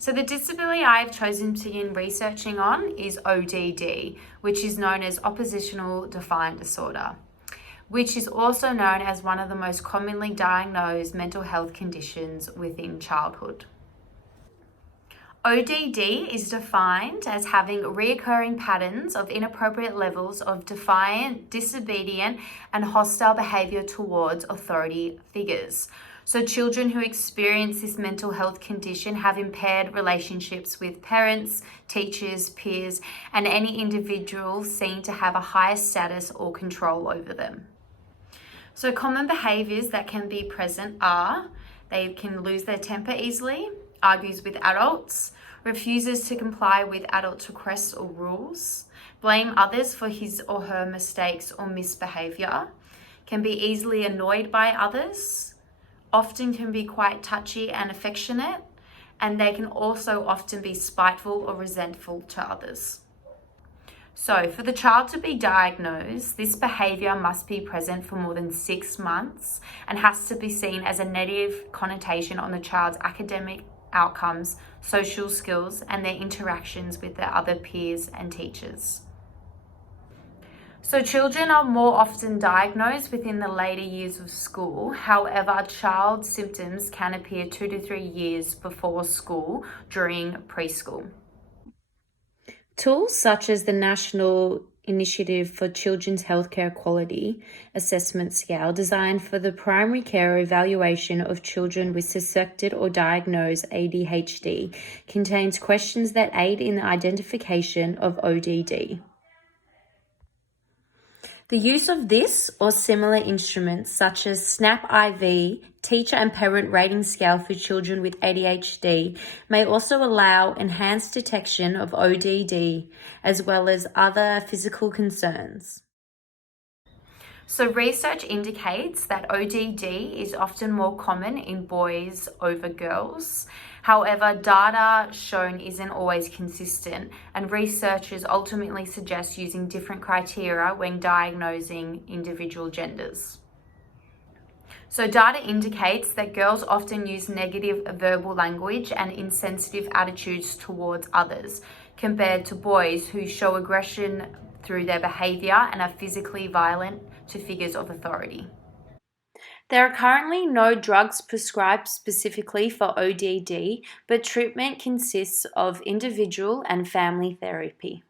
So the disability I have chosen to begin researching on is ODD, which is known as Oppositional Defiant Disorder, which is also known as one of the most commonly diagnosed mental health conditions within childhood. ODD is defined as having reoccurring patterns of inappropriate levels of defiant, disobedient, and hostile behaviour towards authority figures. So children who experience this mental health condition have impaired relationships with parents, teachers, peers, and any individual seen to have a higher status or control over them. So common behaviours that can be present are they can lose their temper easily, argues with adults, refuses to comply with adult requests or rules, blame others for his or her mistakes or misbehaviour, can be easily annoyed by others, often can be quite touchy and affectionate, and they can also often be spiteful or resentful to others. So for the child to be diagnosed, this behaviour must be present for more than 6 months and has to be seen as a negative connotation on the child's academic outcomes, social skills, and their interactions with their other peers and teachers. So children are more often diagnosed within the later years of school. However, child symptoms can appear 2 to 3 years before school during preschool. Tools such as the National Initiative for Children's Healthcare Quality Assessment Scale, designed for the primary care evaluation of children with suspected or diagnosed ADHD, contains questions that aid in the identification of ODD. The use of this or similar instruments such as SNAP IV, Teacher and Parent Rating Scale for children with ADHD, may also allow enhanced detection of ODD as well as other physical concerns. So research indicates that ODD is often more common in boys over girls. However, data shown isn't always consistent, and researchers ultimately suggest using different criteria when diagnosing individual genders. So data indicates that girls often use negative verbal language and insensitive attitudes towards others, compared to boys who show aggression through their behaviour and are physically violent to figures of authority. There are currently no drugs prescribed specifically for ODD, but treatment consists of individual and family therapy.